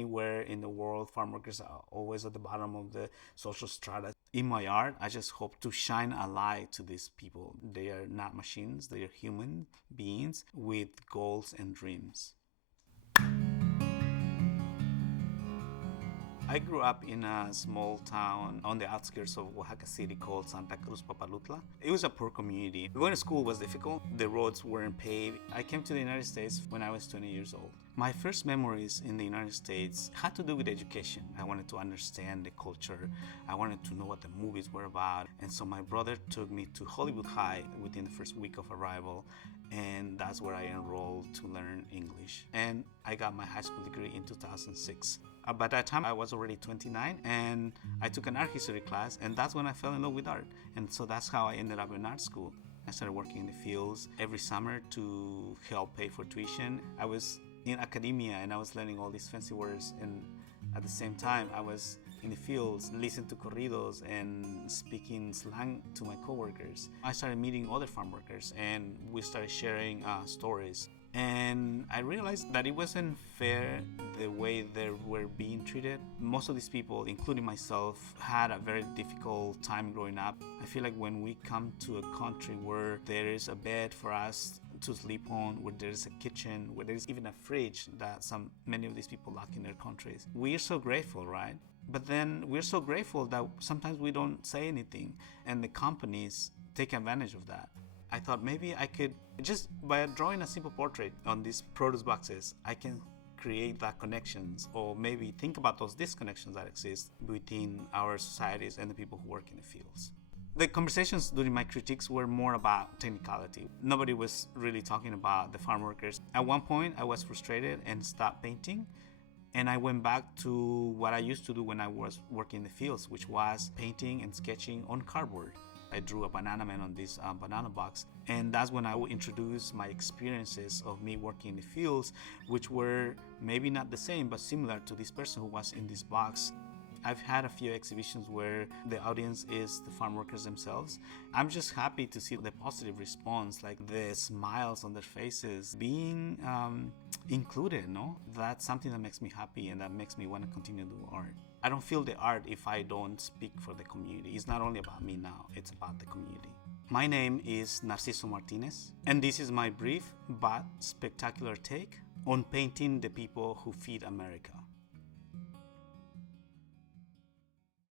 anywhere in the world, farm workers are always at the bottom of the social strata. In my art, I just hope to shine a light to these people. They are not machines, they are human beings with goals and dreams. I grew up in a small town on the outskirts of Oaxaca City called Santa Cruz Papalutla. It was a poor community. Going to school was difficult. The roads weren't paved. I came to the United States when I was 20 years old. My first memories in the United States had to do with education. I wanted to understand the culture. I wanted to know what the movies were about. And so my brother took me to Hollywood High within the first week of arrival. And that's where I enrolled to learn English. And I got my high school degree in 2006. By that time, I was already 29, and I took an art history class, and that's when I fell in love with art. And so that's how I ended up in art school. I started working in the fields every summer to help pay for tuition. I was in academia, and I was learning all these fancy words, and at the same time, I was in the fields, listening to corridos and speaking slang to my coworkers. I started meeting other farm workers, and we started sharing stories. And I realized that it wasn't fair the way they were being treated. Most of these people, including myself, had a very difficult time growing up. I feel like when we come to a country where there is a bed for us to sleep on, where there's a kitchen, where there's even a fridge that many of these people lack in their countries, we are so grateful, right? But then we're so grateful that sometimes we don't say anything, and the companies take advantage of that. I thought maybe I could, just by drawing a simple portrait on these produce boxes, I can create that connections, or maybe think about those disconnections that exist between our societies and the people who work in the fields. The conversations during my critiques were more about technicality. Nobody was really talking about the farm workers. At one point, I was frustrated and stopped painting. And I went back to what I used to do when I was working in the fields, which was painting and sketching on cardboard. I drew a banana man on this banana box, and that's when I would introduce my experiences of me working in the fields, which were maybe not the same, but similar to this person who was in this box. I've had a few exhibitions where the audience is the farm workers themselves. I'm just happy to see the positive response, like the smiles on their faces, being included, no? That's something that makes me happy and that makes me want to continue to do art. I don't feel the art if I don't speak for the community. It's not only about me now, it's about the community. My name is Narsiso Martinez, and this is my brief but spectacular take on painting the people who feed America.